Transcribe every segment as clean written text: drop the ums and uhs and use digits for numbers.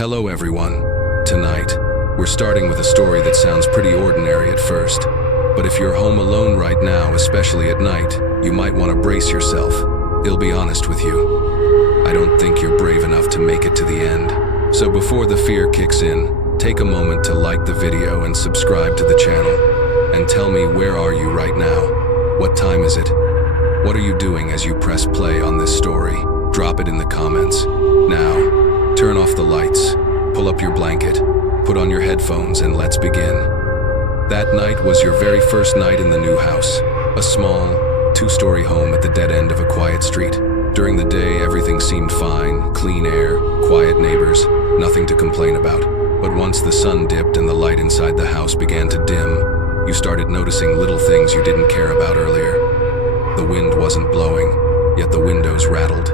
Hello everyone. Tonight, we're starting with a story that sounds pretty ordinary at first. But if you're home alone right now, especially at night, you might want to brace yourself. I'll be honest with you. I don't think you're brave enough to make it to the end. So before the fear kicks in, take a moment to like the video and subscribe to the channel. And tell me, where are you right now? What time is it? What are you doing as you press play on this story? Drop it in the comments. Now, turn off the lights, pull up your blanket, put on your headphones, and let's begin. That night was your very first night in the new house, a small, two-story home at the dead end of a quiet street. During the day, everything seemed fine, clean air, quiet neighbors, nothing to complain about. But once the sun dipped and the light inside the house began to dim, you started noticing little things you didn't care about earlier. The wind wasn't blowing, yet the windows rattled.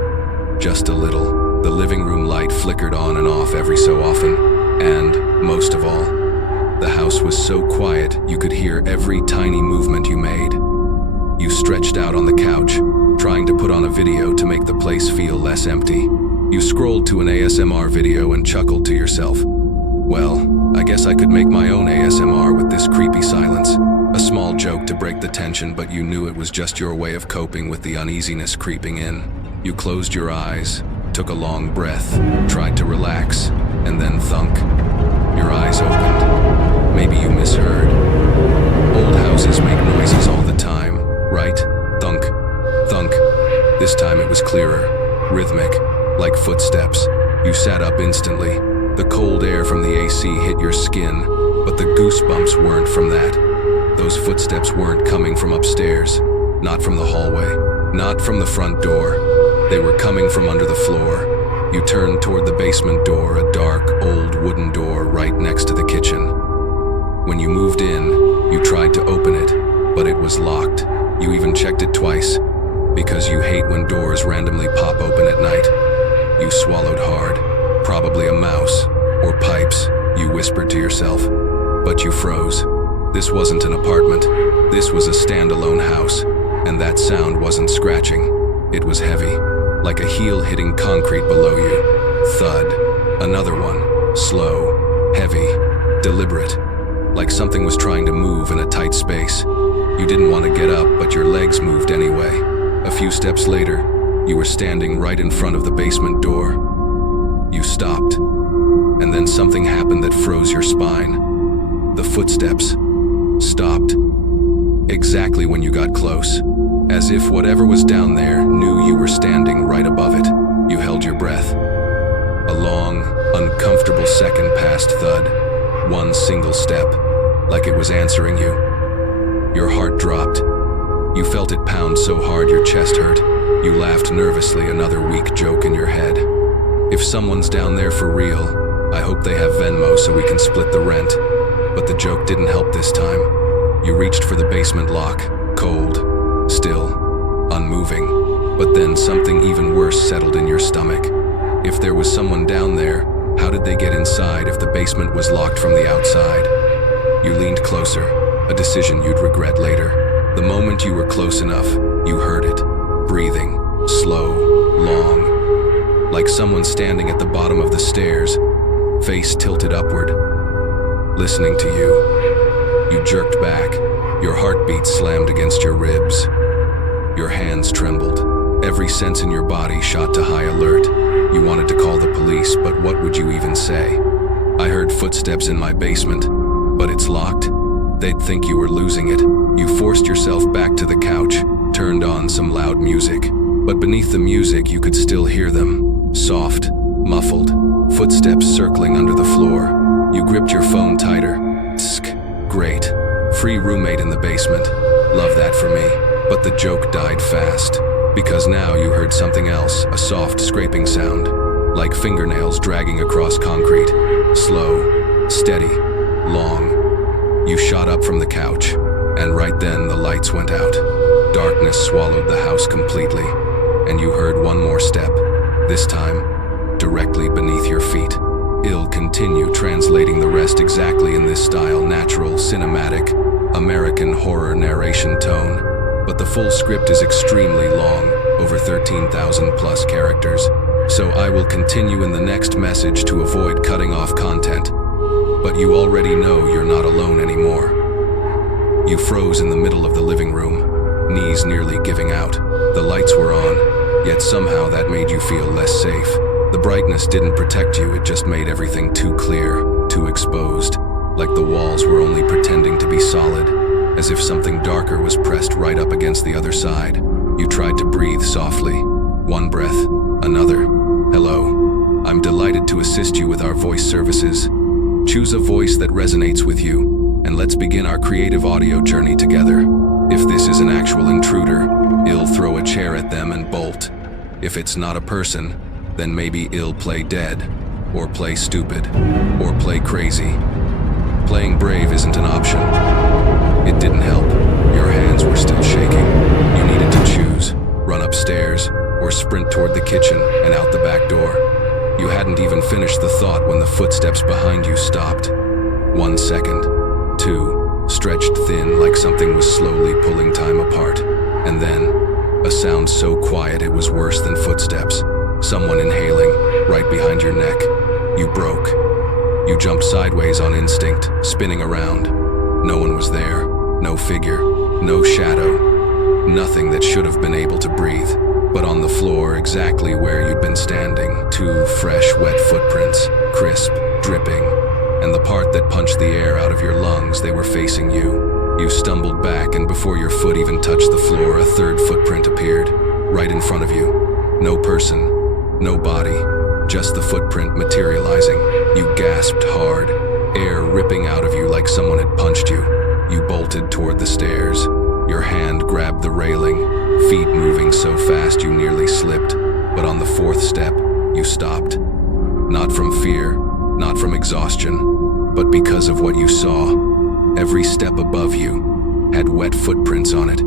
Just a little. The living room light flickered on and off every so often. And, most of all, the house was so quiet you could hear every tiny movement you made. You stretched out on the couch, trying to put on a video to make the place feel less empty. You scrolled to an ASMR video and chuckled to yourself. Well, I guess I could make my own ASMR with this creepy silence. A small joke to break the tension, but you knew it was just your way of coping with the uneasiness creeping in. You closed your eyes, took a long breath, tried to relax, and then thunk. Your eyes opened. Maybe you misheard. Old houses make noises all the time, right? Thunk, thunk. This time it was clearer, rhythmic, like footsteps. You sat up instantly. The cold air from the AC hit your skin, but the goosebumps weren't from that. Those footsteps weren't coming from upstairs, not from the hallway, not from the front door. They were coming from under the floor. You turned toward the basement door, a dark, old wooden door right next to the kitchen. When you moved in, you tried to open it, but it was locked. You even checked it twice, because you hate when doors randomly pop open at night. You swallowed hard. Probably a mouse, or pipes, you whispered to yourself. But you froze. This wasn't an apartment. This was a standalone house, and that sound wasn't scratching. It was heavy, like a heel hitting concrete below you. Thud. Another one. Slow, heavy, deliberate, like something was trying to move in a tight space. You didn't want to get up, but your legs moved anyway. A few steps later, you were standing right in front of the basement door. You stopped, and then something happened that froze your spine. The footsteps stopped, exactly when you got close, as if whatever was down there knew you were standing right above it. You held your breath. A long, uncomfortable second passed. Thud. One single step, like it was answering you. Your heart dropped. You felt it pound so hard your chest hurt. You laughed nervously, another weak joke in your head. If someone's down there for real, I hope they have Venmo so we can split the rent. But the joke didn't help this time. You reached for the basement lock, cold, still, unmoving. But then something even worse settled in your stomach. If there was someone down there, how did they get inside if the basement was locked from the outside? You leaned closer, a decision you'd regret later. The moment you were close enough, you heard it, breathing, slow, long. Like someone standing at the bottom of the stairs, face tilted upward, listening to you. You jerked back, your heartbeat slammed against your ribs. Your hands trembled, every sense in your body shot to high alert. You wanted to call the police, but what would you even say? I heard footsteps in my basement, but it's locked. They'd think you were losing it. You forced yourself back to the couch, turned on some loud music. But beneath the music, you could still hear them. Soft, muffled, footsteps circling under the floor. You gripped your phone tighter. Tsk, great. Free roommate in the basement. Love that for me. But the joke died fast, because now you heard something else, a soft scraping sound, like fingernails dragging across concrete. Slow, steady, long. You shot up from the couch, and right then the lights went out. Darkness swallowed the house completely, and you heard one more step. This time, directly beneath your feet. I'll continue translating the rest exactly in this style, natural, cinematic, American horror narration tone. But the full script is extremely long, over 13,000 plus characters. so I will continue in the next message to avoid cutting off content. But you already know you're not alone anymore. You froze in the middle of the living room, knees nearly giving out. The lights were on, yet somehow that made you feel less safe. The brightness didn't protect you, it just made everything too clear, too exposed, like the walls were only pretending to be solid, as if something darker was pressed right up against the other side. You tried to breathe softly. One breath, another. Hello. I'm delighted to assist you with our voice services. Choose a voice that resonates with you, and let's begin our creative audio journey together. If this is an actual intruder, I'll throw a chair at them and bolt. If it's not a person, then maybe I'll play dead, or play stupid, or play crazy. Playing brave isn't an option. It didn't help. Your hands were still shaking. You needed to choose, run upstairs, or sprint toward the kitchen and out the back door. You hadn't even finished the thought when the footsteps behind you stopped. 1 second, 2, stretched thin like something was slowly pulling time apart. And then, a sound so quiet it was worse than footsteps. Someone inhaling, right behind your neck. You broke. You jumped sideways on instinct, spinning around. No one was there. No figure. No shadow. Nothing that should have been able to breathe. But on the floor, exactly where you'd been standing, 2 fresh, wet footprints, crisp, dripping, and the part that punched the air out of your lungs, they were facing you. You stumbled back, and before your foot even touched the floor, a 3rd footprint appeared, right in front of you. No person, no body, just the footprint materializing. You gasped hard, air ripping out of you like someone had punched you. You bolted toward the stairs. Your hand grabbed the railing, feet moving so fast you nearly slipped, but on the 4th step, you stopped. Not from fear, not from exhaustion, but because of what you saw. Every step above you had wet footprints on it,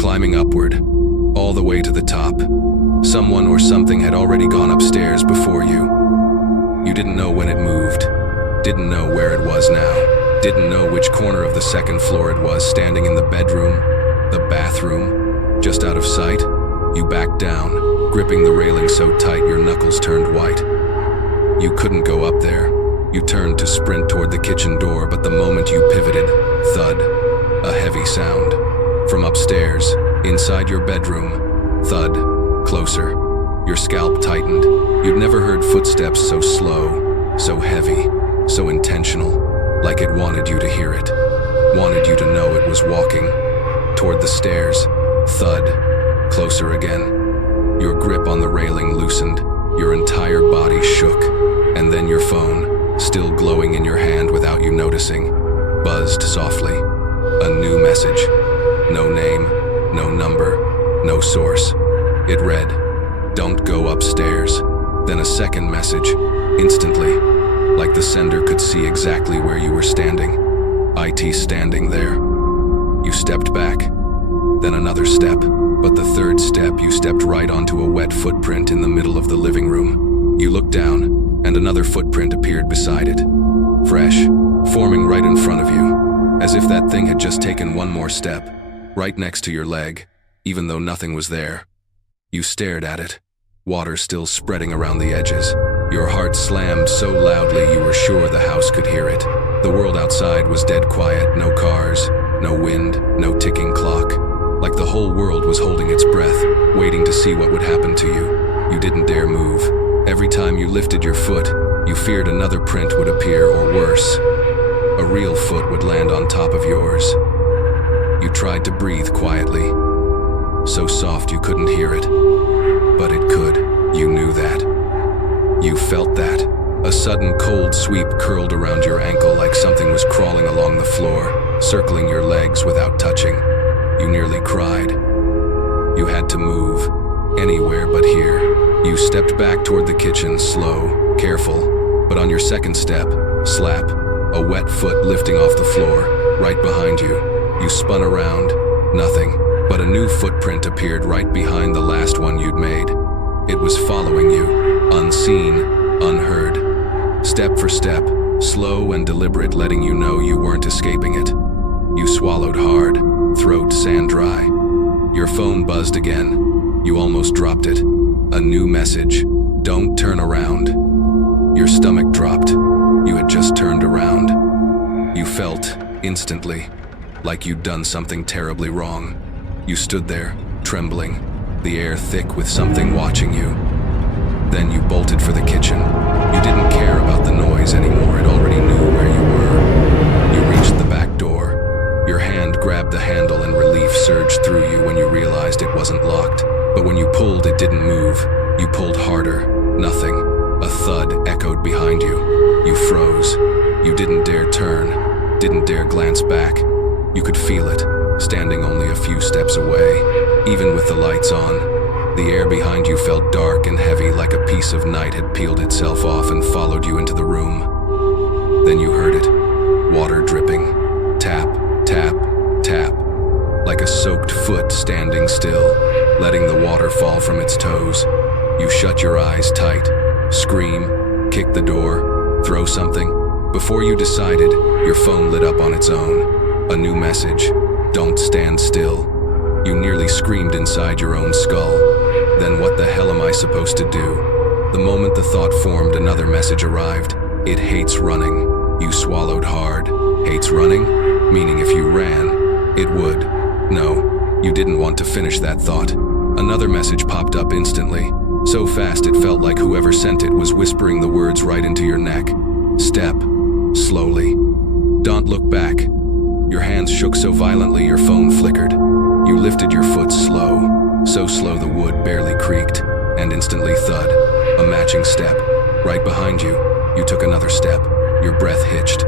climbing upward, all the way to the top. Someone or something had already gone upstairs before you. You didn't know when it moved, didn't know where it was now, didn't know which corner of the 2nd floor it was, standing in the bedroom, the bathroom, just out of sight. You backed down, gripping the railing so tight your knuckles turned white. You couldn't go up there. You turned to sprint toward the kitchen door, but the moment you pivoted, thud, a heavy sound. From upstairs, inside your bedroom, thud, closer. Your scalp tightened. You'd never heard footsteps so slow, so heavy, so intentional, like it wanted you to hear it, wanted you to know it was walking. Toward the stairs, thud, closer again. Your grip on the railing loosened, your entire body shook, and then your phone, still glowing in your hand without you noticing, buzzed softly. A new message. No name, no number, no source. It read, "Don't go upstairs." Then a second message, instantly, like the sender could see exactly where you were standing. IT standing there. You stepped back, then another step, but the 3rd step you stepped right onto a wet footprint in the middle of the living room. You looked down, and another footprint appeared beside it. Fresh, forming right in front of you, as if that thing had just taken one more step, right next to your leg, even though nothing was there. You stared at it, water still spreading around the edges. Your heart slammed so loudly you were sure the house could hear it. The world outside was dead quiet, no cars, no wind, no ticking clock. Like the whole world was holding its breath, waiting to see what would happen to you. You didn't dare move. Every time you lifted your foot, you feared another print would appear, or worse, a real foot would land on top of yours. You tried to breathe quietly, so soft you couldn't hear it. But it could. You knew that. You felt that. A sudden cold sweep curled around your ankle like something was crawling along the floor, circling your legs without touching. You nearly cried. You had to move, anywhere but here. You stepped back toward the kitchen, slow, careful, but on your 2nd step, slap, a wet foot lifting off the floor, right behind you. You spun around, nothing, but a new footprint appeared right behind the last one you'd made. It was following you, unseen, unheard. Step for step, slow and deliberate, letting you know you weren't escaping it. You swallowed hard, throat sand dry. Your phone buzzed again. You almost dropped it. A new message. Don't turn around. Your stomach dropped. You had just turned around. You felt, instantly, like you'd done something terribly wrong. You stood there, trembling, the air thick with something watching you. Then you bolted for the kitchen. You didn't care about the noise anymore. It already knew where you were. You reached the back door. Your hand grabbed the handle and relief surged through you when you realized it wasn't locked. But when you pulled, it didn't move. You pulled harder. Nothing. A thud echoed behind you. You froze. You didn't dare turn, didn't dare glance back. You could feel it, standing only a few steps away. Even with the lights on, the air behind you felt dark and heavy, like a piece of night had peeled itself off and followed you into the room. Then you heard it, water dripping, tap, tap, tap, like a soaked foot standing still, letting the water fall from its toes. You shut your eyes tight, scream, kick the door, throw something. Before you decided, your phone lit up on its own. A new message, don't stand still. You nearly screamed inside your own skull. Then what the hell am I supposed to do? The moment the thought formed, another message arrived. It hates running. You swallowed hard. Hates running? Meaning if you ran, it would. No, you didn't want to finish that thought. Another message popped up instantly. So fast it felt like whoever sent it was whispering the words right into your neck. Step. Slowly. Don't look back. Your hands shook so violently your phone flickered. You lifted your foot slow, so slow the wood barely creaked, and instantly thud. A matching step. Right behind you, you took another step. Your breath hitched.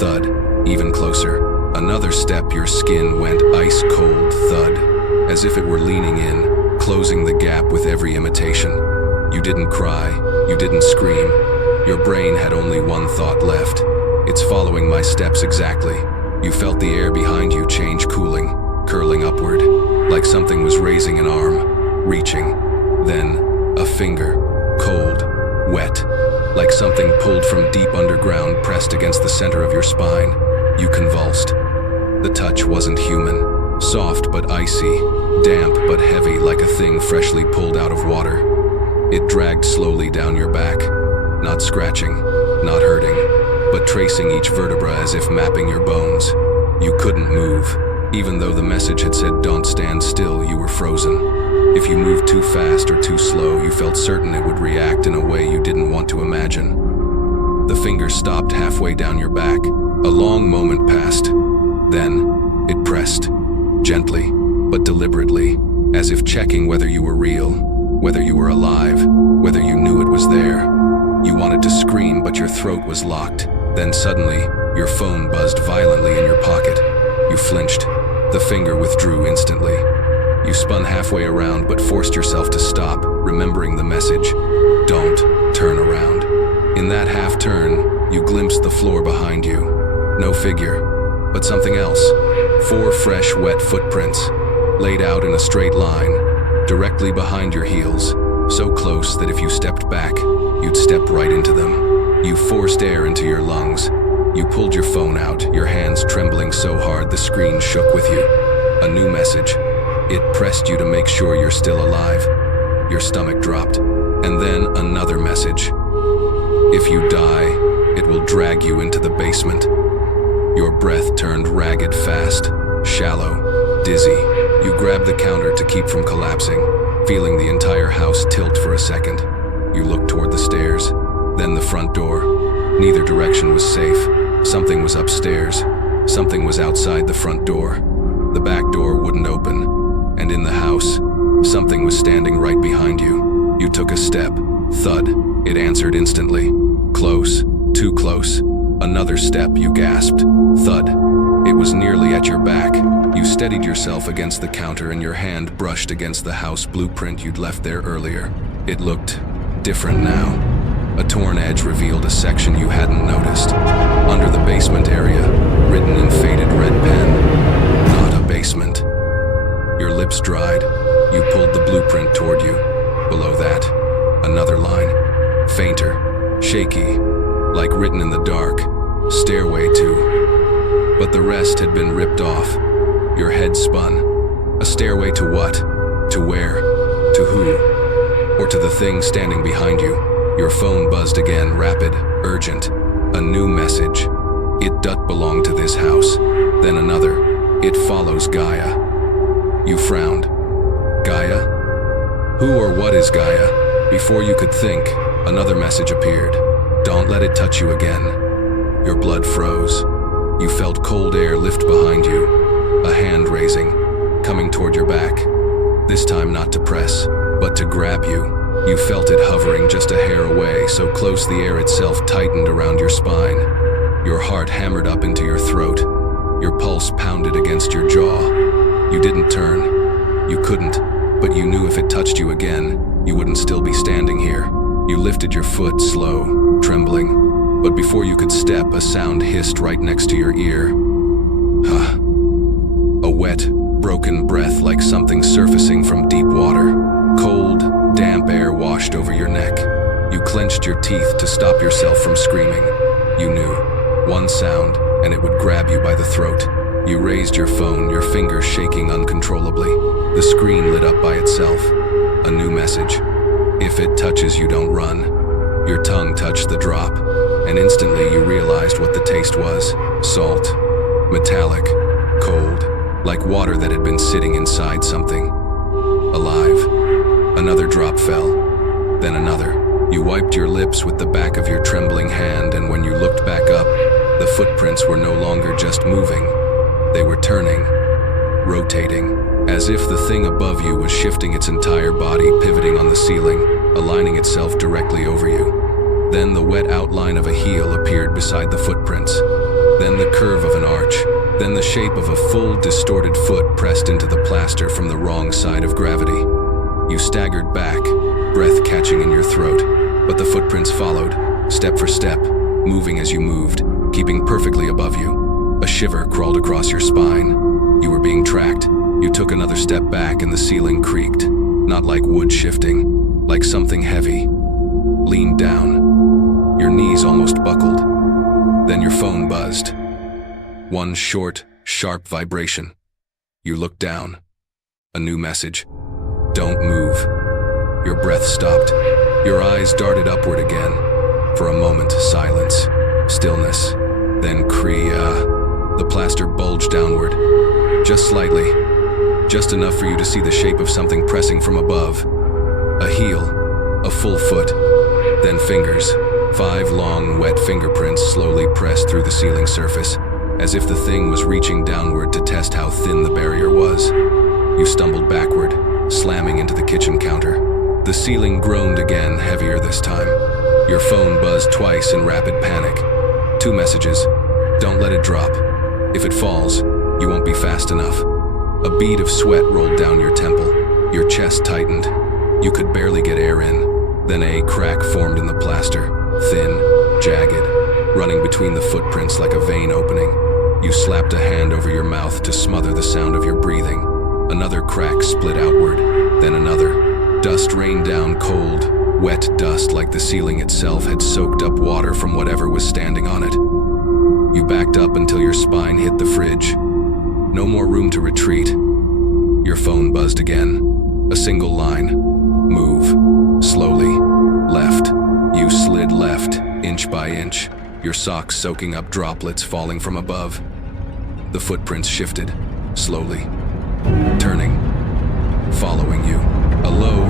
Thud. Even closer. Another step, your skin went ice cold thud, as if it were leaning in, closing the gap with every imitation. You didn't cry. You didn't scream. Your brain had only one thought left. It's following my steps exactly. You felt the air behind you change, cooling, curling upward, like something was raising an arm, reaching. Then, a finger, cold, wet, like something pulled from deep underground pressed against the center of your spine. You convulsed. The touch wasn't human, soft but icy, damp but heavy, like a thing freshly pulled out of water. It dragged slowly down your back, not scratching, not hurting, but tracing each vertebra as if mapping your bones. You couldn't move. Even though the message had said don't stand still, you were frozen. If you moved too fast or too slow, you felt certain it would react in a way you didn't want to imagine. The finger stopped halfway down your back. A long moment passed. Then, it pressed, gently, but deliberately, as if checking whether you were real, whether you were alive, whether you knew it was there. You wanted to scream, but your throat was locked. Then suddenly, your phone buzzed violently in your pocket. You flinched. The finger withdrew instantly. You spun halfway around, but forced yourself to stop, remembering the message. Don't turn around. In that half turn, you glimpsed the floor behind you. No figure, but something else. 4 fresh, wet footprints, laid out in a straight line, directly behind your heels, so close that if you stepped back, you'd step right into them. You forced air into your lungs. You pulled your phone out, your hands trembling so hard the screen shook with you. A new message. It pressed you to make sure you're still alive. Your stomach dropped. And then another message. If you die, it will drag you into the basement. Your breath turned ragged fast, shallow, dizzy. You grabbed the counter to keep from collapsing, feeling the entire house tilt for a second. You looked toward the stairs, then the front door. Neither direction was safe. Something was upstairs. Something was outside the front door. The back door wouldn't open. And in the house, something was standing right behind you. You took a step. Thud. It answered instantly. Close. Too close. Another step, you gasped. Thud. It was nearly at your back. You steadied yourself against the counter and your hand brushed against the house blueprint you'd left there earlier. It looked different now. A torn edge revealed a section you hadn't noticed. Under the basement area, written in faded red pen, not a basement. Your lips dried. You pulled the blueprint toward you. Below that, another line. Fainter, shaky, like written in the dark. Stairway to. But the rest had been ripped off. Your head spun. A stairway to what? To where? To who? or to the thing standing behind you. Your phone buzzed again, rapid, urgent. A new message. It doth belong to this house. Then another. It follows Gaia. You frowned. Gaia? Who or what is Gaia? Before you could think, another message appeared. Don't let it touch you again. Your blood froze. You felt cold air lift behind you. A hand raising, coming toward your back. This time not to press, but to grab you. You felt it hovering just a hair away, so close the air itself tightened around your spine. Your heart hammered up into your throat. Your pulse pounded against your jaw. You didn't turn. You couldn't, but you knew if it touched you again, you wouldn't still be standing here. You lifted your foot, slow, trembling. But before you could step, a sound hissed right next to your ear. Huh. A wet, broken breath like something surfacing from deep water. Cold, damp air washed over your neck. You clenched your teeth to stop yourself from screaming. You knew. One sound, and it would grab you by the throat. You raised your phone, your fingers shaking uncontrollably. The screen lit up by itself. A new message. If it touches you, don't run. Your tongue touched the drop, and instantly you realized what the taste was. Salt. Metallic. Cold. Like water that had been sitting inside something. Alive. Another drop fell. Then another. You wiped your lips with the back of your trembling hand, and when you looked back up, the footprints were no longer just moving. They were turning, rotating, as if the thing above you was shifting its entire body, pivoting on the ceiling, aligning itself directly over you. Then the wet outline of a heel appeared beside the footprints. Then the curve of an arch. Then the shape of a full, distorted foot pressed into the plaster from the wrong side of gravity. You staggered back, breath catching in your throat, but the footprints followed, step for step, moving as you moved, keeping perfectly above you. A shiver crawled across your spine. You were being tracked. You took another step back and the ceiling creaked, not like wood shifting, like something heavy. Leaned down. Your knees almost buckled. Then your phone buzzed. One short, sharp vibration. You looked down. A new message. Don't move. Your breath stopped. Your eyes darted upward again. For a moment, silence, stillness. Then the plaster bulged downward. Just slightly. Just enough for you to see the shape of something pressing from above. A heel. A full foot. Then fingers. 5 long, wet fingerprints slowly pressed through the ceiling surface, as if the thing was reaching downward to test how thin the barrier was. You stumbled backward, slamming into the kitchen counter. The ceiling groaned again, heavier this time. Your phone buzzed twice in rapid panic. 2 messages. Don't let it drop. If it falls, you won't be fast enough. A bead of sweat rolled down your temple. Your chest tightened. You could barely get air in. Then a crack formed in the plaster, thin, jagged, running between the footprints like a vein opening. You slapped a hand over your mouth to smother the sound of your breathing. Another crack split outward, then another. Dust rained down, cold, wet dust like the ceiling itself had soaked up water from whatever was standing on it. You backed up until your spine hit the fridge. No more room to retreat. Your phone buzzed again. A single line. Move. Slowly. Left. You slid left, inch by inch, your socks soaking up droplets falling from above. The footprints shifted, slowly, turning, following you. A low,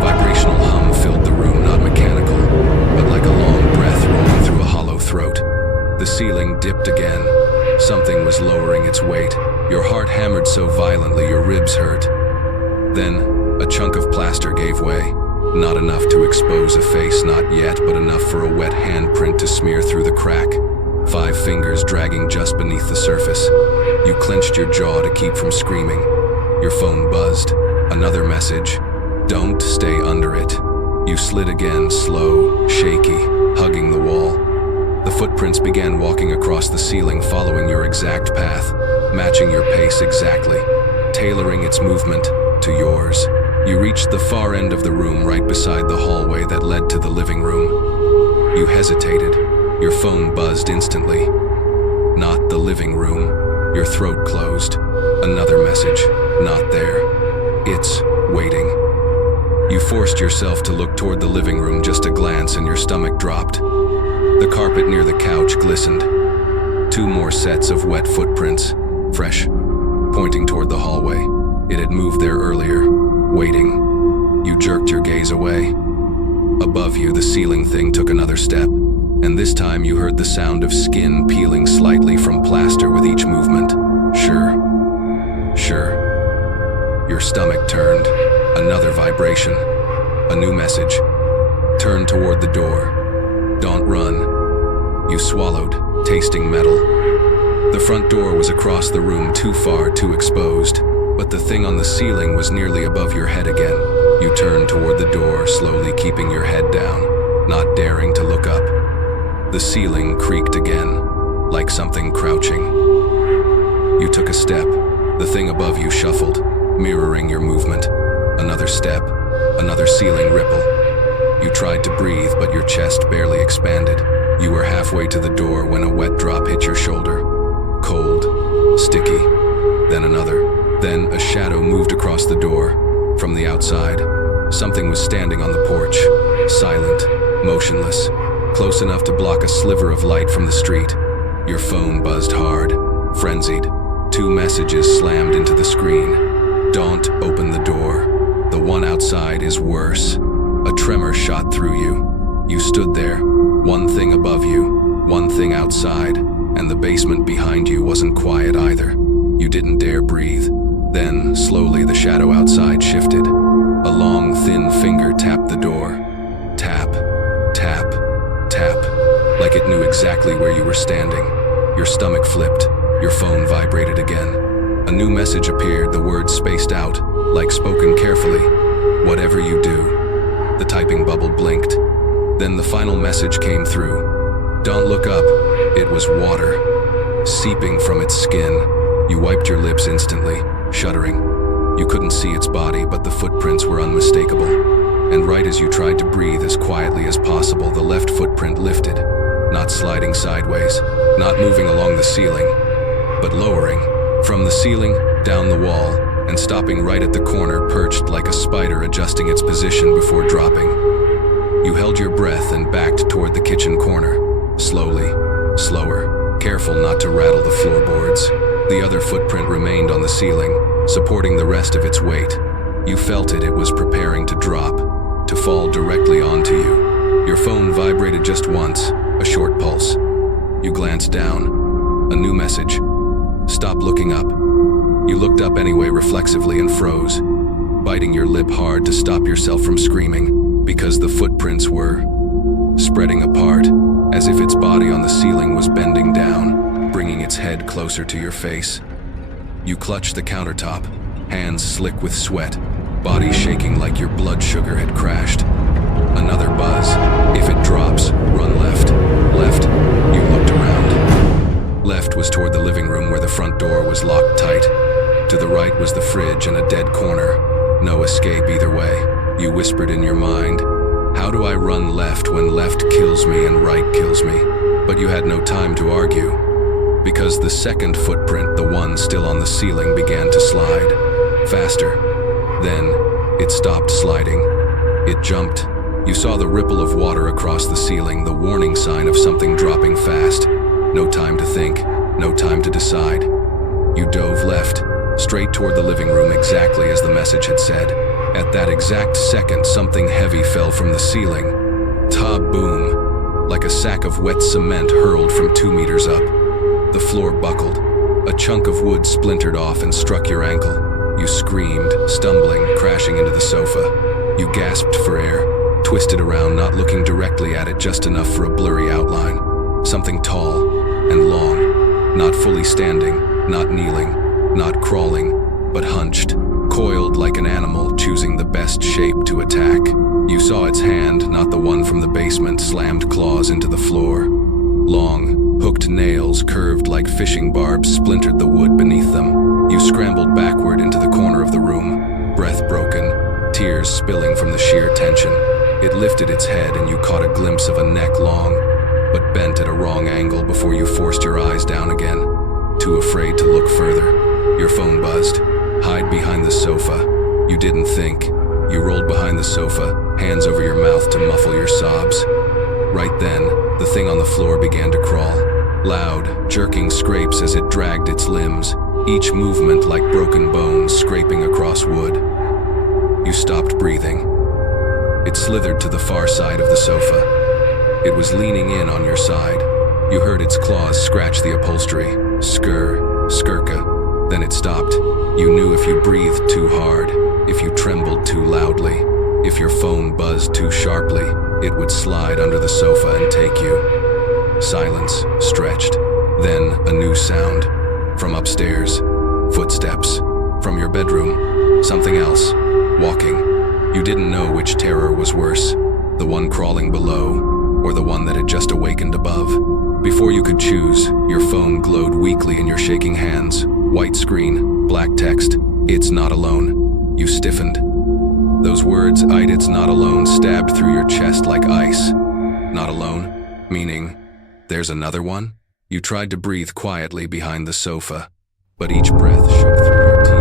vibrational hum filled the room, not mechanical, but like a long breath rolling through a hollow throat. The ceiling dipped again. Something was lowering its weight. Your heart hammered so violently your ribs hurt. Then, a chunk of plaster gave way. Not enough to expose a face, not yet, but enough for a wet handprint to smear through the crack. 5 fingers dragging just beneath the surface. You clenched your jaw to keep from screaming. Your phone buzzed. Another message. Don't stay under it. You slid again, slow, shaky, hugging the wall. The footprints began walking across the ceiling, following your exact path, matching your pace exactly, tailoring its movement to yours. You reached the far end of the room right beside the hallway that led to the living room. You hesitated. Your phone buzzed instantly. Not the living room. Your throat closed. Another message. Not there. It's waiting. You forced yourself to look toward the living room, just a glance and your stomach dropped. The carpet near the couch glistened. 2 more sets of wet footprints, fresh, pointing toward the hallway. It had moved there earlier, waiting. You jerked your gaze away. Above you, the ceiling thing took another step, and this time you heard the sound of skin peeling slightly from plaster with each movement. Sure. Your stomach turned. Another vibration. A new message. Turn toward the door. Don't run. You swallowed, tasting metal. The front door was across the room, too far, too exposed, but the thing on the ceiling was nearly above your head again. You turned toward the door, slowly keeping your head down, not daring to look up. The ceiling creaked again, like something crouching. You took a step. The thing above you shuffled, mirroring your movement. Another step, another ceiling ripple. You tried to breathe, but your chest barely expanded. You were halfway to the door when a wet drop hit your shoulder. Cold, sticky, then another. Then a shadow moved across the door. From the outside, something was standing on the porch, silent, motionless, close enough to block a sliver of light from the street. Your phone buzzed hard, frenzied. 2 messages slammed into the screen. Don't open the door. The one outside is worse. A tremor shot through you. You stood there, one thing above you, one thing outside, and the basement behind you wasn't quiet either. You didn't dare breathe. Then, slowly, the shadow outside shifted. A long, thin finger tapped the door. Tap, tap, tap, like it knew exactly where you were standing. Your stomach flipped. Your phone vibrated again. A new message appeared, the words spaced out, like spoken carefully. Whatever you do. The typing bubble blinked. Then the final message came through. Don't look up. It was water, seeping from its skin. You wiped your lips instantly, shuddering. You couldn't see its body, but the footprints were unmistakable. And right as you tried to breathe as quietly as possible, the left footprint lifted, not sliding sideways, not moving along the ceiling, but lowering, from the ceiling, down the wall, and stopping right at the corner, perched like a spider adjusting its position before dropping. You held your breath and backed toward the kitchen corner, slowly, slower, careful not to rattle the floorboards. The other footprint remained on the ceiling, supporting the rest of its weight. You felt it was preparing to drop, to fall directly onto you. Your phone vibrated just once, a short pulse. You glanced down. A new message. Stop looking up. You looked up anyway, reflexively, and froze, biting your lip hard to stop yourself from screaming, because the footprints were spreading apart, as if its body on the ceiling was bending down, bringing its head closer to your face. You clutched the countertop, hands slick with sweat, body shaking like your blood sugar had crashed. Another buzz. If it drops, run left. Left. You looked around. Left was toward the living room where the front door was locked tight. To the right was the fridge and a dead corner. No escape either way. You whispered in your mind, how do I run left when left kills me and right kills me? But you had no time to argue, because the second footprint, the one still on the ceiling, began to slide. Faster. Then, it stopped sliding. It jumped. You saw the ripple of water across the ceiling, the warning sign of something dropping fast. No time to think, no time to decide. You dove left, straight toward the living room, exactly as the message had said. At that exact second, something heavy fell from the ceiling. Ta-boom! Like a sack of wet cement hurled from 2 meters up. The floor buckled. A chunk of wood splintered off and struck your ankle. You screamed, stumbling, crashing into the sofa. You gasped for air, twisted around, not looking directly at it, just enough for a blurry outline. Something tall and long, not fully standing, not kneeling, not crawling, but hunched, coiled like an animal, choosing the best shape to attack. You saw its hand, not the one from the basement, slammed claws into the floor. Long, hooked nails, curved like fishing barbs, splintered the wood beneath them. You scrambled backward into the corner of the room, breath broken, tears spilling from the sheer tension. It lifted its head and you caught a glimpse of a neck long, but bent at a wrong angle before you forced your eyes down again, too afraid to look further. Your phone buzzed. Hide behind the sofa. You didn't think. You rolled behind the sofa, hands over your mouth to muffle your sobs. Right then, the thing on the floor began to crawl. Loud, jerking scrapes as it dragged its limbs, each movement like broken bones scraping across wood. You stopped breathing. It slithered to the far side of the sofa. It was leaning in on your side. You heard its claws scratch the upholstery. Skirka. Then it stopped. You knew if you breathed too hard, if you trembled too loudly, if your phone buzzed too sharply, it would slide under the sofa and take you. Silence stretched. Then a new sound. From upstairs. Footsteps. From your bedroom. Something else. Walking. You didn't know which terror was worse. The one crawling below, or the one that had just awakened above. Before you could choose, your phone glowed weakly in your shaking hands. White screen, black text. It's not alone. You stiffened. Those words, "It's not alone," stabbed through your chest like ice. Not alone? Meaning, there's another one? You tried to breathe quietly behind the sofa, but each breath shook through your teeth.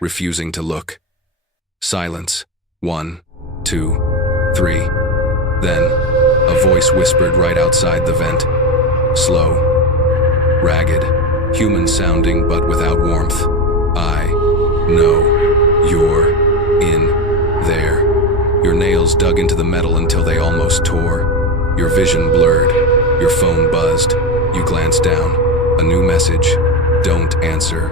refusing to look. Silence. 1, 2, 3. Then, a voice whispered right outside the vent. Slow, ragged, human-sounding but without warmth. I know you're in there. Your nails dug into the metal until they almost tore. Your vision blurred. Your phone buzzed. You glanced down. A new message. Don't answer.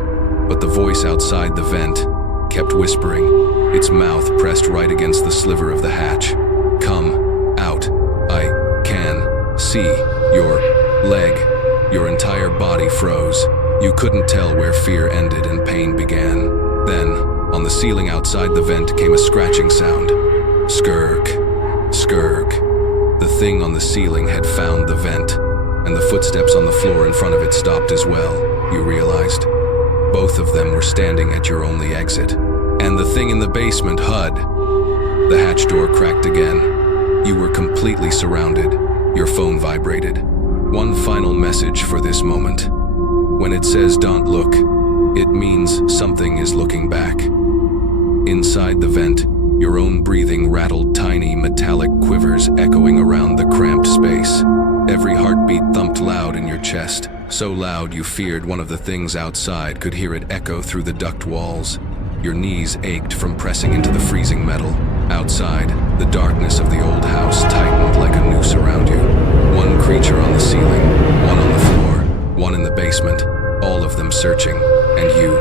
But the voice outside the vent kept whispering, its mouth pressed right against the sliver of the hatch. Come out. I can see your leg. Your entire body froze. You couldn't tell where fear ended and pain began. Then, on the ceiling outside the vent came a scratching sound. Skirk, skirk. The thing on the ceiling had found the vent, and the footsteps on the floor in front of it stopped as well, you realized. Both of them were standing at your only exit. And the thing in the basement, HUD. The hatch door cracked again. You were completely surrounded. Your phone vibrated. One final message for this moment. When it says don't look, it means something is looking back. Inside the vent, your own breathing rattled tiny metallic quivers echoing around the cramped space. Every heartbeat thumped loud in your chest, so loud you feared one of the things outside could hear it echo through the duct walls. Your knees ached from pressing into the freezing metal. Outside, the darkness of the old house tightened like a noose around you. One creature on the ceiling, one on the floor, one in the basement, all of them searching, and you,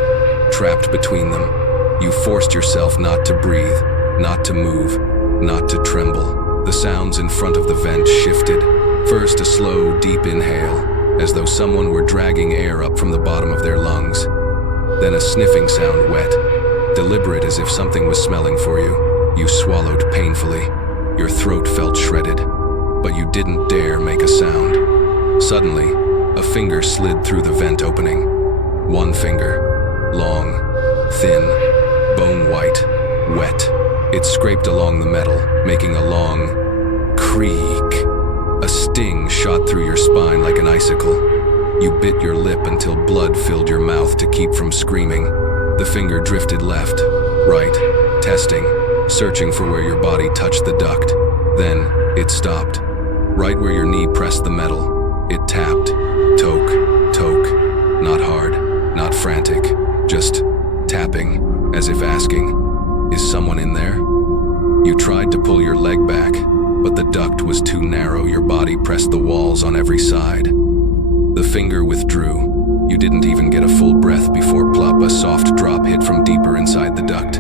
trapped between them. You forced yourself not to breathe, not to move, not to tremble. The sounds in front of the vent shifted. First, a slow, deep inhale, as though someone were dragging air up from the bottom of their lungs. Then a sniffing sound, wet, deliberate as if something was smelling for you. You swallowed painfully. Your throat felt shredded, but you didn't dare make a sound. Suddenly, a finger slid through the vent opening. One finger, long, thin, bone-white, wet. It scraped along the metal, making a long creak. A sting shot through your spine like an icicle. You bit your lip until blood filled your mouth to keep from screaming. The finger drifted left, right, testing, searching for where your body touched the duct. Then, it stopped. Right where your knee pressed the metal, it tapped. Toke, toke. Not hard, not frantic, just tapping, as if asking, is someone in there? You tried to pull your leg back, but the duct was too narrow. Your body pressed the walls on every side. The finger withdrew. You didn't even get a full breath before plop, a soft drop hit from deeper inside the duct.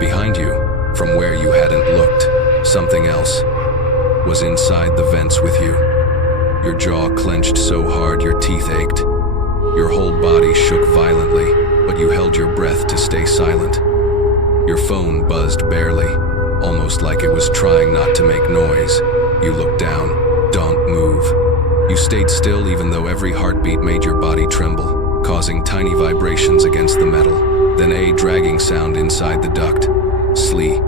Behind you, from where you hadn't looked, something else was inside the vents with you. Your jaw clenched so hard your teeth ached. Your whole body shook violently, but you held your breath to stay silent. Your phone buzzed barely, almost like it was trying not to make noise. You looked down. Don't move. You stayed still even though every heartbeat made your body tremble, causing tiny vibrations against the metal. Then a dragging sound inside the duct. Sleet,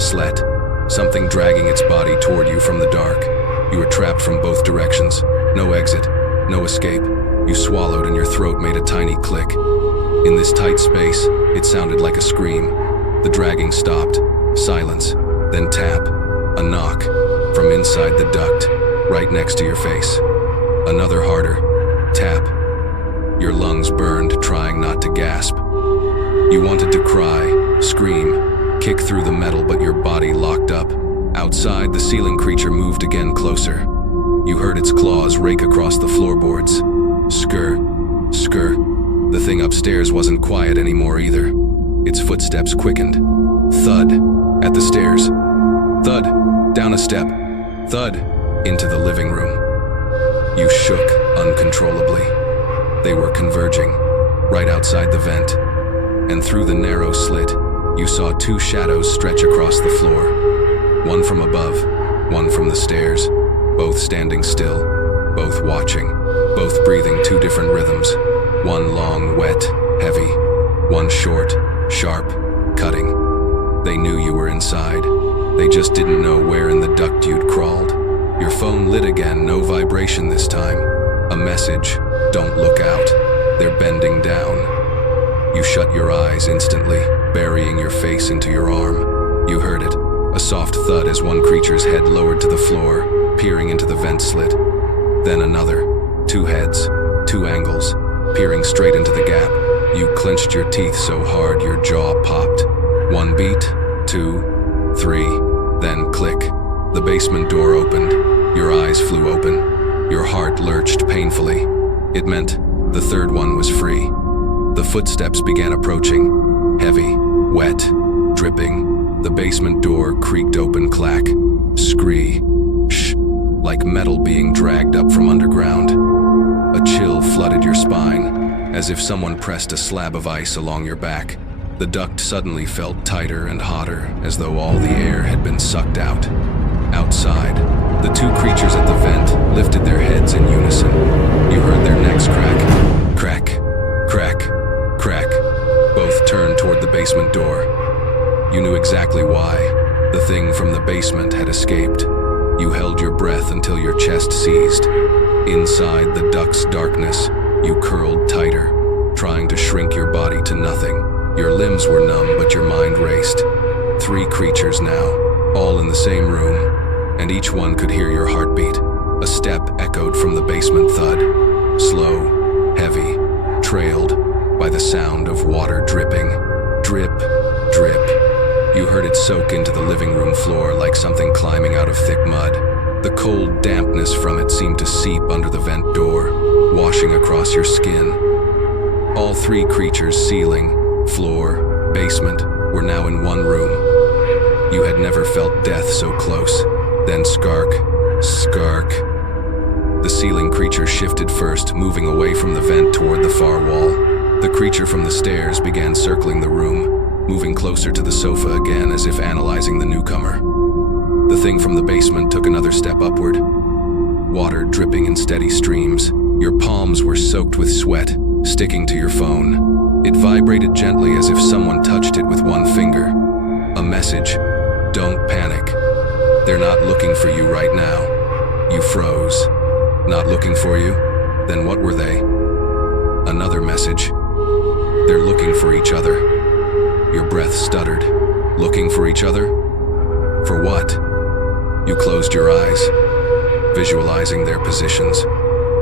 slet. Something dragging its body toward you from the dark. You were trapped from both directions. No exit, no escape. You swallowed and your throat made a tiny click. In this tight space, it sounded like a scream. The dragging stopped. Silence. Then tap. A knock. From inside the duct, right next to your face. Another harder. Tap. Your lungs burned, trying not to gasp. You wanted to cry, scream, kick through the metal, but your body locked up. Outside, the ceiling creature moved again closer. You heard its claws rake across the floorboards. Skr, skr. The thing upstairs wasn't quiet anymore either. Its footsteps quickened. Thud, at the stairs. Thud, down a step. Thud, into the living room. You shook uncontrollably. They were converging, right outside the vent. And through the narrow slit, you saw two shadows stretch across the floor. One from above, one from the stairs, both standing still, both watching, both breathing two different rhythms. One long, wet, heavy, one short, sharp, cutting. They knew you were inside. They just didn't know where in the duct you'd crawled. Your phone lit again, no vibration this time. A message, don't look out. They're bending down. You shut your eyes instantly, burying your face into your arm. You heard it, a soft thud as one creature's head lowered to the floor, peering into the vent slit. Then another, 2 heads, 2 angles, peering straight into the gap. You clenched your teeth so hard your jaw popped. 1 beat, 2, 3, then click. The basement door opened. Your eyes flew open. Your heart lurched painfully. It meant the third one was free. The footsteps began approaching. Heavy, wet, dripping. The basement door creaked open, clack, scree, shh, like metal being dragged up from underground. A chill flooded your spine, as if someone pressed a slab of ice along your back. The duct suddenly felt tighter and hotter, as though all the air had been sucked out. Outside, the 2 creatures at the vent lifted their heads in unison. You heard their necks crack. Crack, crack, crack. Both turned toward the basement door. You knew exactly why. The thing from the basement had escaped. You held your breath until your chest seized. Inside the duct's darkness, you curled tighter, trying to shrink your body to nothing. Your limbs were numb, but your mind raced. 3 creatures now, all in the same room, and each one could hear your heartbeat. A step echoed from the basement thud, slow, heavy, trailed by the sound of water dripping. Drip, drip. You heard it soak into the living room floor like something climbing out of thick mud. The cold dampness from it seemed to seep under the vent door, washing across your skin. All 3 creatures, ceiling, floor, basement, were now in one room. You had never felt death so close. Then skark, skark. The ceiling creature shifted first, moving away from the vent toward the far wall. The creature from the stairs began circling the room, moving closer to the sofa again as if analyzing the newcomer. The thing from the basement took another step upward, water dripping in steady streams. Your palms were soaked with sweat, sticking to your phone. It vibrated gently as if someone touched it with one finger. A message, don't panic. They're not looking for you right now. You froze. Not looking for you? Then what were they? Another message. They're looking for each other. Your breath stuttered. Looking for each other? For what? You closed your eyes, visualizing their positions.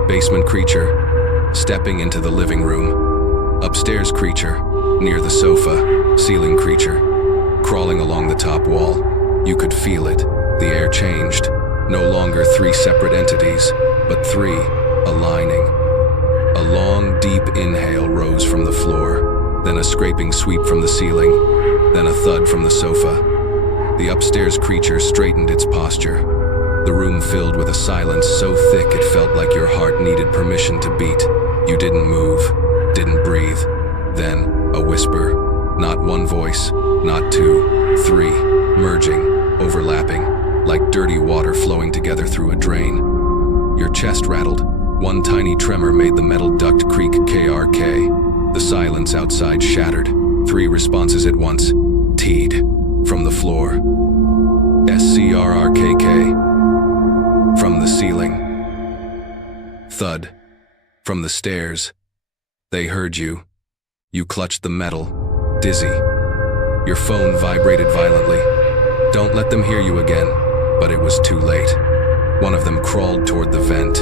Basement creature, stepping into the living room. Upstairs creature, near the sofa. Ceiling creature, crawling along the top wall. You could feel it. The air changed. No longer 3 separate entities, but 3, aligning. A long, deep inhale rose from the floor, then a scraping sweep from the ceiling, then a thud from the sofa. The upstairs creature straightened its posture. The room filled with a silence so thick it felt like your heart needed permission to beat. You didn't move, didn't breathe. Then, a whisper. Not 1 voice, not 2, 3, merging, overlapping, like dirty water flowing together through a drain. Your chest rattled. 1 tiny tremor made the metal duct creak KRK. The silence outside shattered. 3 responses at once. Teed. From the floor. SCRRKK. From the ceiling. Thud. From the stairs. They heard you. You clutched the metal, dizzy. Your phone vibrated violently. Don't let them hear you again. But it was too late. One of them crawled toward the vent.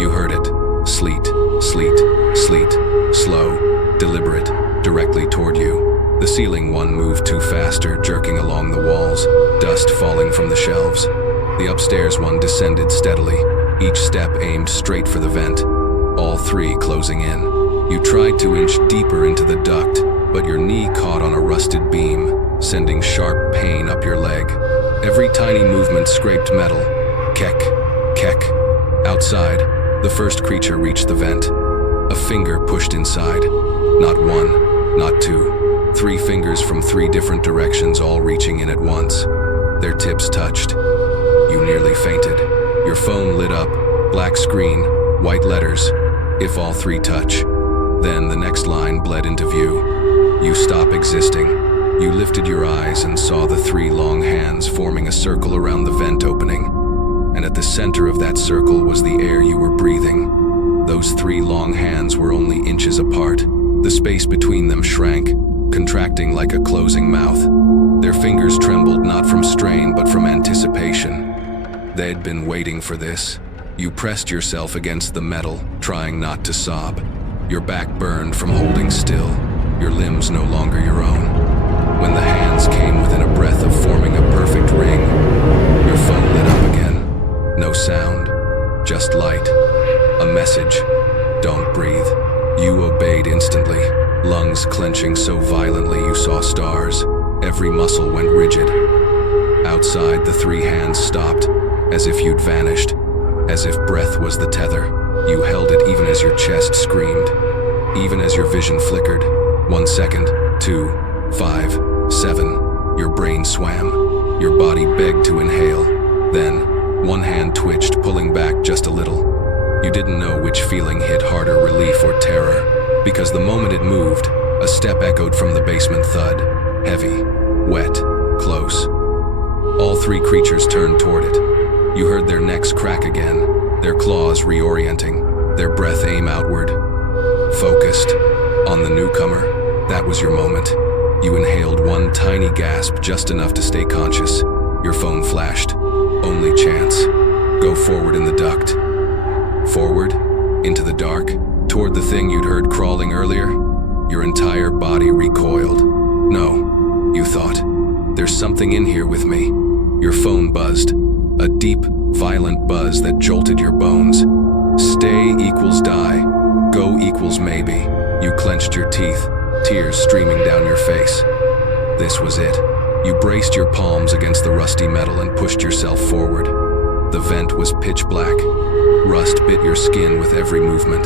You heard it. Sleet, sleet, sleet. Slow, deliberate, directly toward you. The ceiling one moved too faster, jerking along the walls, dust falling from the shelves. The upstairs one descended steadily, each step aimed straight for the vent. All 3 closing in. You tried to inch deeper into the duct, but your knee caught on a rusted beam, sending sharp pain up your leg. Every tiny movement scraped metal. Keck, keck. Outside, the first creature reached the vent. A finger pushed inside. Not 1, not 2. 3 fingers from 3 different directions, all reaching in at once. Their tips touched. You nearly fainted. Your phone lit up, black screen, white letters. If all 3 touch. Then the next line bled into view. You stop existing. You lifted your eyes and saw the 3 long hands forming a circle around the vent opening. And at the center of that circle was the air you were breathing. Those 3 long hands were only inches apart, The space between them shrank, contracting like a closing mouth. Their fingers trembled not from strain but from anticipation. They'd been waiting for this. You pressed yourself against the metal, trying not to sob. Your back burned from holding still, your limbs no longer your own. When the hands came within a breath of forming a perfect ring, your phone lit up again. No sound, just light. A message, don't breathe. You obeyed instantly, lungs clenching so violently you saw stars. Every muscle went rigid. Outside, the three hands stopped, as if you'd vanished, as if breath was the tether. You held it even as your chest screamed, even as your vision flickered. 1 second, 2, 5, 7. Your brain swam. Your body begged to inhale. Then, one hand twitched, pulling back just a little. You didn't know which feeling hit harder, relief or terror, because the moment it moved, a step echoed from the basement thud. Heavy, wet, close. All three creatures turned toward it. You heard their necks crack again, their claws reorienting, their breath aim outward. Focused on the newcomer, that was your moment. You inhaled one tiny gasp, just enough to stay conscious. Your phone flashed. Only chance. Go forward in the duct. Forward, into the dark, toward the thing you'd heard crawling earlier. Your entire body recoiled. No, you thought. There's something in here with me. Your phone buzzed. A deep, violent buzz that jolted your bones. Stay equals die. Go equals maybe. You clenched your teeth, tears streaming down your face. This was it. You braced your palms against the rusty metal and pushed yourself forward. The vent was pitch black. Rust bit your skin with every movement.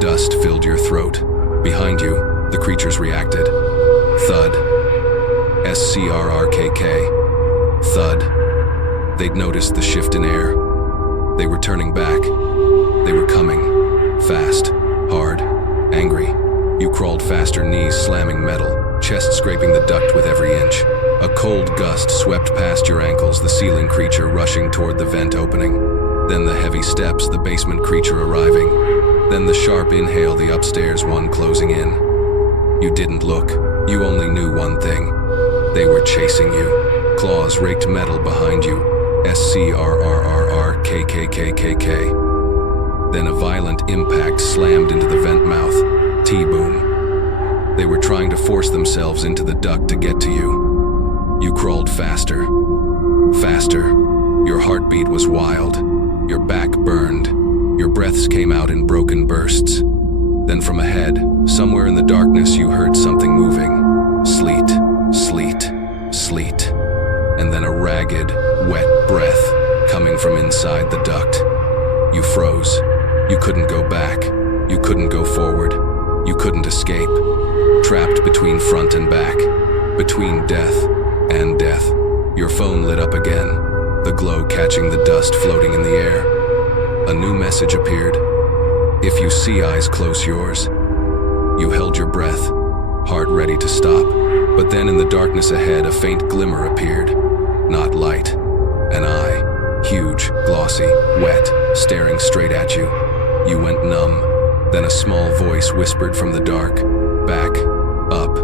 Dust filled your throat. Behind you, the creatures reacted. Thud. SCRRKK. Thud. They'd noticed the shift in air. They were turning back. They were coming. Fast. Hard. Angry. You crawled faster, knees slamming metal, chest scraping the duct with every inch. A cold gust swept past your ankles, the ceiling creature rushing toward the vent opening. Then the heavy steps, the basement creature arriving. Then the sharp inhale, the upstairs one closing in. You didn't look. You only knew one thing. They were chasing you. Claws raked metal behind you. SCRRRRKKKKK. Then a violent impact slammed into the vent mouth. T-boom. They were trying to force themselves into the duct to get to you. You crawled faster. Faster. Your heartbeat was wild. Your back burned. Your breaths came out in broken bursts. Then from ahead, somewhere in the darkness, you heard something moving. Sleet, sleet, sleet. And then a ragged, wet breath coming from inside the duct. You froze. You couldn't go back. You couldn't go forward. You couldn't escape. Trapped between front and back. Between death and death. Your phone lit up again, the glow catching the dust floating in the air. A new message appeared. If you see eyes close yours. You held your breath, heart ready to stop. But then in the darkness ahead, a faint glimmer appeared. Not light. An eye. Huge, glossy, wet, staring straight at you. You went numb. Then a small voice whispered from the dark. Back. Up.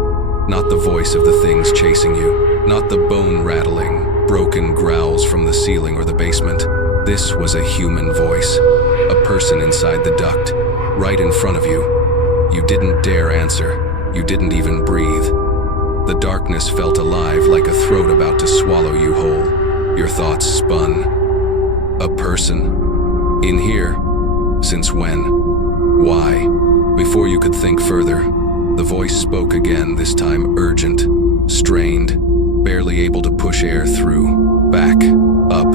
Not the voice of the things chasing you. Not the bone-rattling, broken growls from the ceiling or the basement. This was a human voice. A person inside the duct. Right in front of you. You didn't dare answer. You didn't even breathe. The darkness felt alive, like a throat about to swallow you whole. Your thoughts spun. A person. In here? Since when? Why? Before you could think further, the voice spoke again, this time urgent, strained, barely able to push air through. Back, up,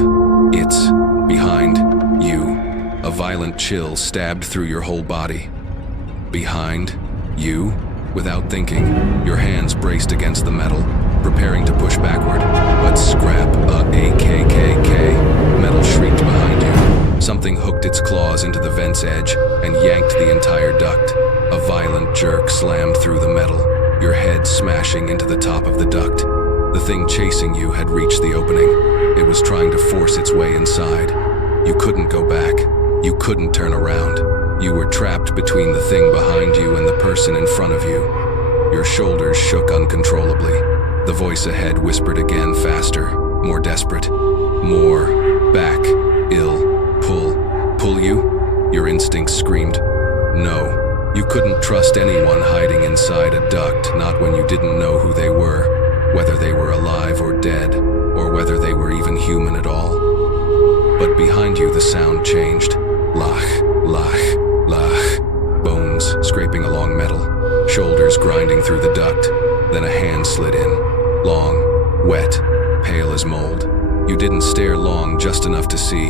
it's behind you. A violent chill stabbed through your whole body. Behind you? Without thinking, your hands braced against the metal, preparing to push backward. But scrap, AKKK. Metal shrieked behind you. Something hooked its claws into the vent's edge and yanked the entire duct. A violent jerk slammed through the metal, your head smashing into the top of the duct. The thing chasing you had reached the opening. It was trying to force its way inside. You couldn't go back. You couldn't turn around. You were trapped between the thing behind you and the person in front of you. Your shoulders shook uncontrollably. The voice ahead whispered again, faster, more desperate. More. Back. Ill. Pull you? Your instincts screamed. No. You couldn't trust anyone hiding inside a duct, not when you didn't know who they were, whether they were alive or dead, or whether they were even human at all. But behind you the sound changed. Lach, lach, lach. Bones scraping along metal, shoulders grinding through the duct. Then a hand slid in. Long, wet, pale as mold. You didn't stare long, just enough to see.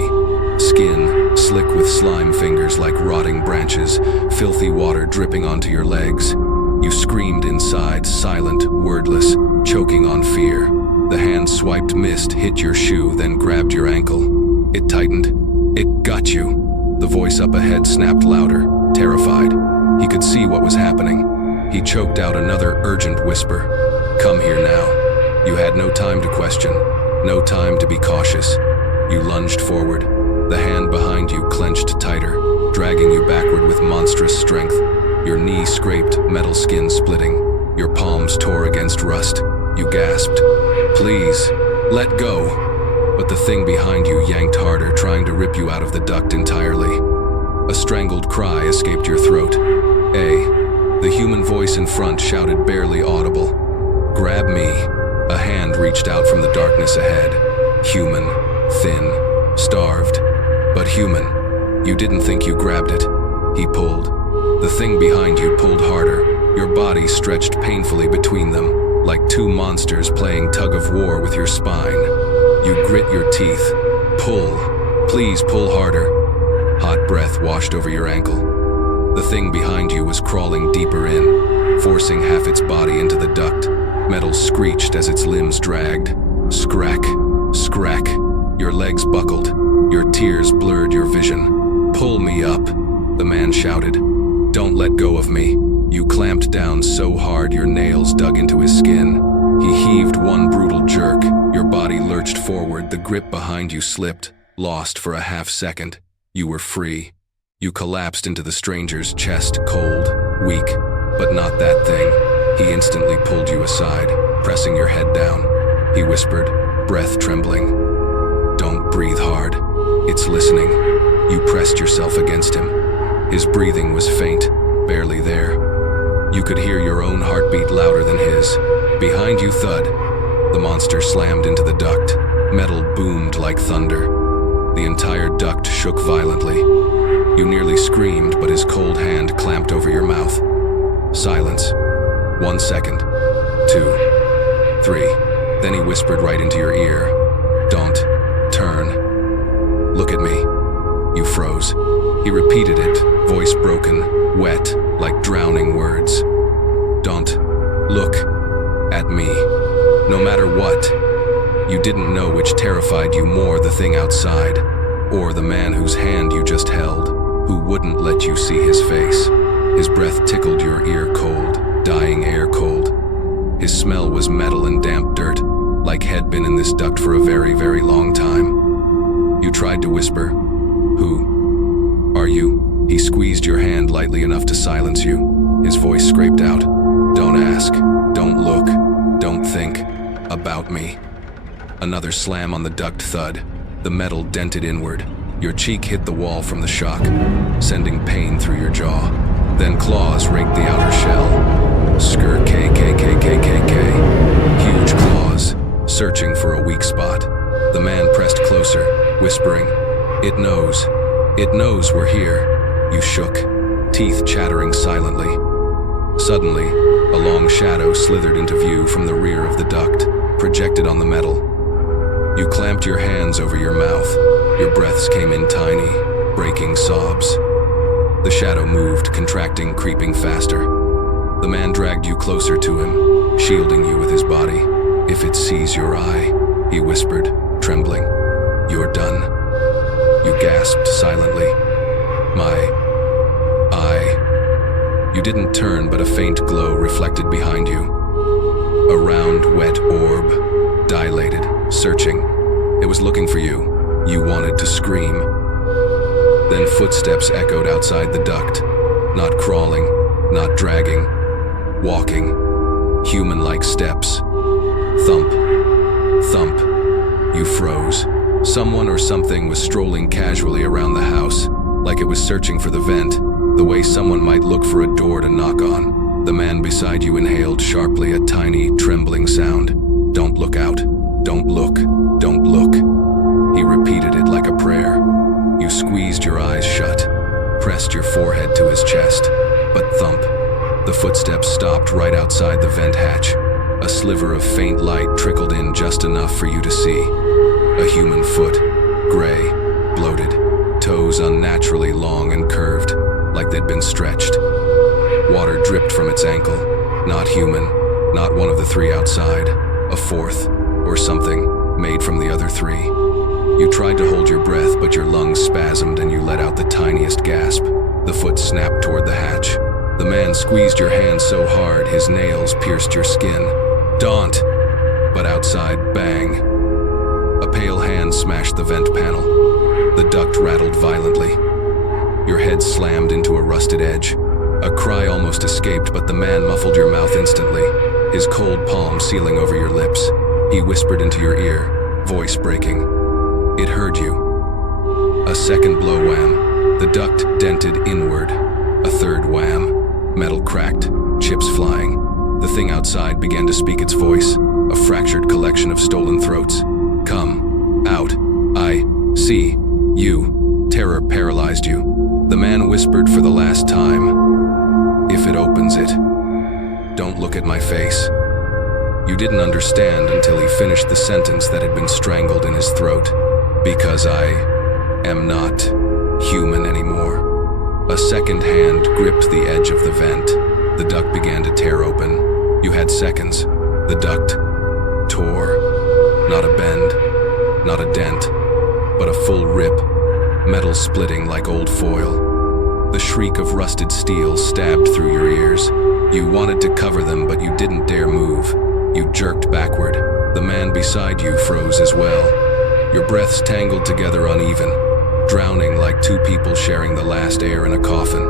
Skin, slick with slime fingers like rotting branches, filthy water dripping onto your legs. You screamed inside, silent, wordless, choking on fear. The hand swiped mist, hit your shoe, then grabbed your ankle. It tightened. It got you. The voice up ahead snapped louder, terrified. He could see what was happening. He choked out another urgent whisper. Come here now. You had no time to question, no time to be cautious. You lunged forward. The hand behind you clenched tighter, dragging you backward with monstrous strength. Your knee scraped, metal skin splitting. Your palms tore against rust. You gasped. Please, let go. But the thing behind you yanked harder, trying to rip you out of the duct entirely. A strangled cry escaped your throat. The human voice in front shouted, barely audible. Grab me. A hand reached out from the darkness ahead. Human, thin, starved, but human. You didn't think you grabbed it. He pulled. The thing behind you pulled harder. Your body stretched painfully between them, like two monsters playing tug of war with your spine. You grit your teeth. Pull. Please pull harder. Hot breath washed over your ankle. The thing behind you was crawling deeper in, forcing half its body into the duct. Metal screeched as its limbs dragged. Scrack, scrack. Your legs buckled. Your tears blurred your vision. Pull me up, the man shouted. Don't let go of me. You clamped down so hard your nails dug into his skin. He heaved one brutal jerk. Your body lurched forward. The grip behind you slipped, lost for a half second. You were free. You collapsed into the stranger's chest, cold, weak, but not that thing. He instantly pulled you aside, pressing your head down. He whispered, breath trembling. Don't breathe hard. It's listening. You pressed yourself against him. His breathing was faint, barely there. You could hear your own heartbeat louder than his. Behind you, thud. The monster slammed into the duct. Metal boomed like thunder. The entire duct shook violently. You nearly screamed, but his cold hand clamped over your mouth. Silence. 1 second. 2. 3. Then he whispered right into your ear. Don't turn. Look at me. You froze. He repeated it, voice broken, wet, like drowning words. Don't look at me. No matter what. You didn't know which terrified you more, the thing outside, or the man whose hand you just held, who wouldn't let you see his face. His breath tickled your ear cold, dying air cold. His smell was metal and damp dirt, like had been in this duct for a very, very long time. You tried to whisper, "Who are you?" He squeezed your hand lightly enough to silence you. His voice scraped out, "Don't ask, don't look, don't think about me." Another slam on the duct thud. The metal dented inward. Your cheek hit the wall from the shock, sending pain through your jaw. Then claws raked the outer shell. Skr KKKKKK. Huge claws, searching for a weak spot. The man pressed closer, whispering, "It knows. It knows we're here." You shook, teeth chattering silently. Suddenly, a long shadow slithered into view from the rear of the duct, projected on the metal. You clamped your hands over your mouth. Your breaths came in tiny, breaking sobs. The shadow moved, contracting, creeping faster. The man dragged you closer to him, shielding you with his body. "If it sees your eye," he whispered, trembling. "You're done." You gasped silently. "My eye." You didn't turn, but a faint glow reflected behind you. A round, wet orb, dilated, searching. It was looking for you. You wanted to scream. Then footsteps echoed outside the duct. Not crawling, not dragging. Walking. Human-like steps. Thump. Thump. You froze. Someone or something was strolling casually around the house, like it was searching for the vent, the way someone might look for a door to knock on. The man beside you inhaled sharply, a tiny, trembling sound. Don't look out. Don't look. Don't look. He repeated it like a prayer. You squeezed your eyes shut, pressed your forehead to his chest. But thump. The footsteps stopped right outside the vent hatch. A sliver of faint light trickled in just enough for you to see. A human foot, gray, bloated, toes unnaturally long and curved, like they'd been stretched. Water dripped from its ankle. Not human, not one of the three outside. A fourth, or something, made from the other three. You tried to hold your breath, but your lungs spasmed and you let out the tiniest gasp. The foot snapped toward the hatch. The man squeezed your hand so hard his nails pierced your skin. Daunt! But outside, bang. A pale hand smashed the vent panel. The duct rattled violently. Your head slammed into a rusted edge. A cry almost escaped, but the man muffled your mouth instantly, his cold palm sealing over your lips. He whispered into your ear, voice breaking. It heard you. A second blow wham. The duct dented inward. A third wham. Metal cracked, chips flying. The thing outside began to speak its voice, a fractured collection of stolen throats. Come. Out. I. See. You. Terror paralyzed you. The man whispered for the last time. If it opens it. Don't look at my face. You didn't understand until he finished the sentence that had been strangled in his throat. Because I am not human anymore. A second hand gripped the edge of the vent. The duct began to tear open. You had seconds. The duct tore. Not a bend, not a dent, but a full rip, metal splitting like old foil. The shriek of rusted steel stabbed through your ears. You wanted to cover them, but you didn't dare move. You jerked backward. The man beside you froze as well. Your breaths tangled together uneven, drowning like two people sharing the last air in a coffin.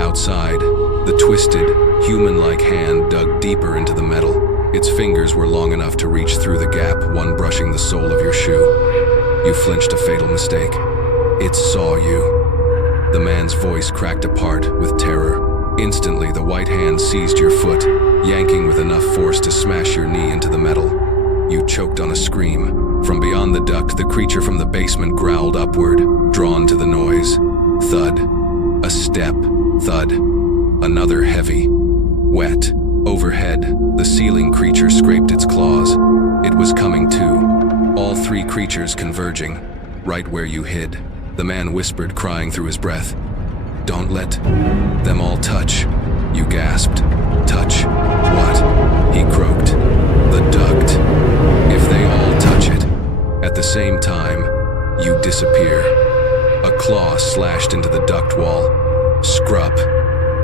Outside, the twisted, human-like hand dug deeper into the metal. Its fingers were long enough to reach through the gap, one brushing the sole of your shoe. You flinched, a fatal mistake. It saw you. The man's voice cracked apart with terror. Instantly, the white hand seized your foot, yanking with enough force to smash your knee into the metal. You choked on a scream. From beyond the duct, the creature from the basement growled upward, drawn to the noise. Thud. A step. Thud. Another heavy. Wet. Overhead, the ceiling creature scraped its claws. It was coming too. All three creatures converging, right where you hid. The man whispered, crying through his breath. Don't let them all touch. You gasped. Touch what? He croaked. The duct. If they all touch it. At the same time, you disappear. A claw slashed into the duct wall. Scrup.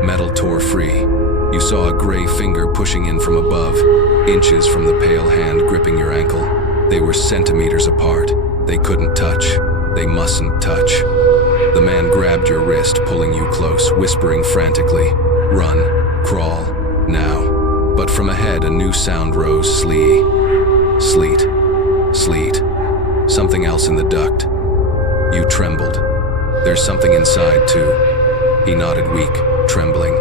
Metal tore free. You saw a gray finger pushing in from above, inches from the pale hand gripping your ankle. They were centimeters apart. They couldn't touch. They mustn't touch. The man grabbed your wrist, pulling you close, whispering frantically, run, crawl, now. But from ahead, a new sound rose, slee. Sleet. Sleet. Something else in the duct. You trembled. There's something inside, too. He nodded, weak, trembling.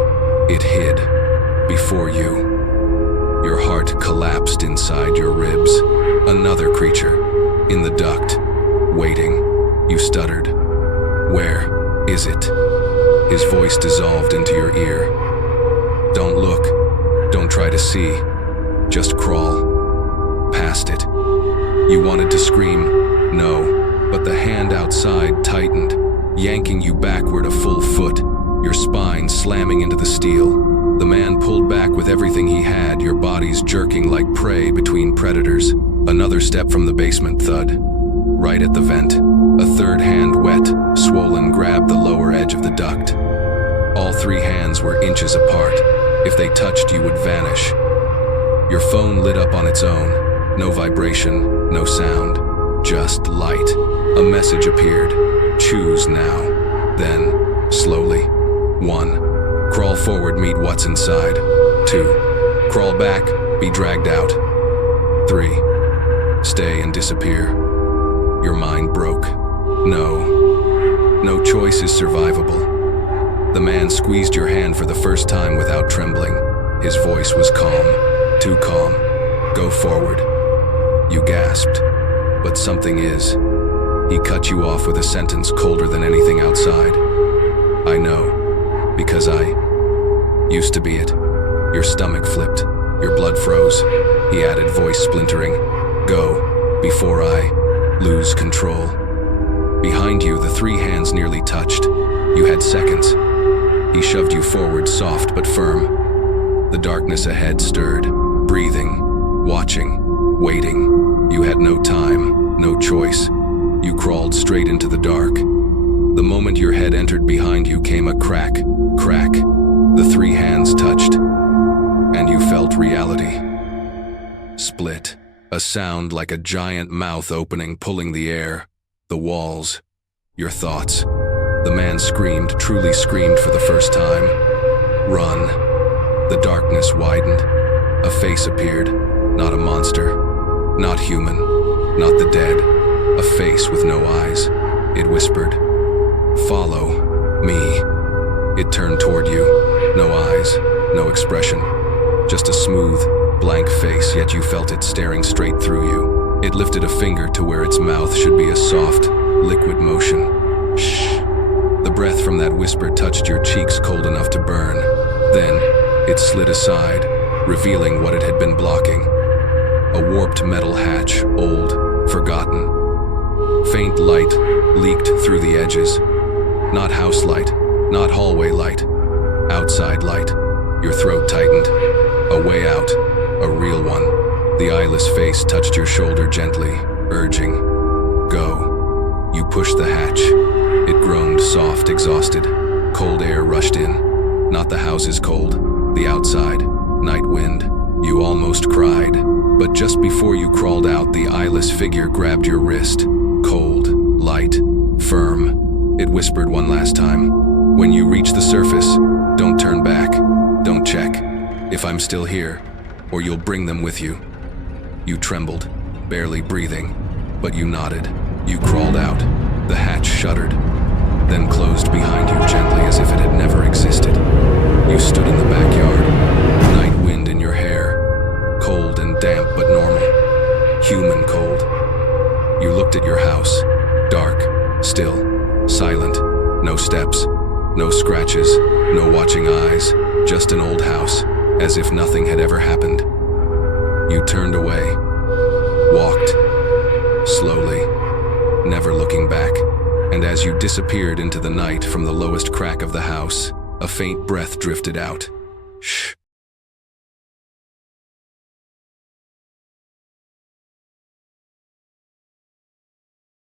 It hid. Before you. Your heart collapsed inside your ribs. Another creature. In the duct. Waiting. You stuttered. Where is it? His voice dissolved into your ear. Don't look. Don't try to see. Just crawl. Past it. You wanted to scream. No. But the hand outside tightened, yanking you backward a full foot, your spine slamming into the steel. The man pulled back with everything he had, your bodies jerking like prey between predators. Another step from the basement, thud. Right at the vent. A third hand, wet, swollen, grabbed the lower edge of the duct. All three hands were inches apart. If they touched, you would vanish. Your phone lit up on its own. No vibration, no sound. just light. A message appeared. Choose now. Then, slowly. 1. Crawl forward, meet what's inside. 2. Crawl back, be dragged out. 3. Stay and disappear. Your mind broke. No choice is survivable. The man squeezed your hand for the first time without trembling. His voice was calm, too calm. Go forward. You gasped. But something is. He cut you off with a sentence colder than anything outside. I know, because I used to be it. Your stomach flipped. Your blood froze. He added, voice splintering. Go, before I lose control. Behind you, the 3 hands nearly touched. You had seconds. He shoved you forward, soft but firm. The darkness ahead stirred, breathing, watching, waiting. You had no time, no choice. You crawled straight into the dark. The moment your head entered behind you came a crack. The 3 hands touched, and you felt reality. Split. A sound like a giant mouth opening, pulling the air. The walls. Your thoughts. The man screamed, truly screamed for the first time. Run. The darkness widened. A face appeared. Not a monster. Not human. Not the dead. A face with no eyes. It whispered, "Follow me." It turned toward you. No eyes. No expression. Just a smooth, blank face, yet you felt it staring straight through you. It lifted a finger to where its mouth should be, a soft, liquid motion. Shh. The breath from that whisper touched your cheeks, cold enough to burn. Then, it slid aside, revealing what it had been blocking. A warped metal hatch, old, forgotten. Faint light leaked through the edges. Not house light, not hallway light. Outside light. Your throat tightened. A way out. A real one. The eyeless face touched your shoulder gently, urging, "Go." You pushed the hatch. It groaned, soft, exhausted. Cold air rushed in. Not the house's cold, the outside, night wind. You almost cried. But just before you crawled out, the eyeless figure grabbed your wrist. Cold, light, firm. It whispered one last time, "When you reach the surface, don't turn back. Don't check if I'm still here, or you'll bring them with you." You trembled, barely breathing, but you nodded. You crawled out. The hatch shuddered, then closed behind you gently as if it had never existed. You stood in the backyard, night wind in your hair, cold and damp but normal, human cold. You looked at your house, dark, still, silent, no steps, no scratches, no watching eyes, just an old house, as if nothing had ever happened. You turned away, walked, slowly, never looking back, and as you disappeared into the night from the lowest crack of the house, a faint breath drifted out. Shh.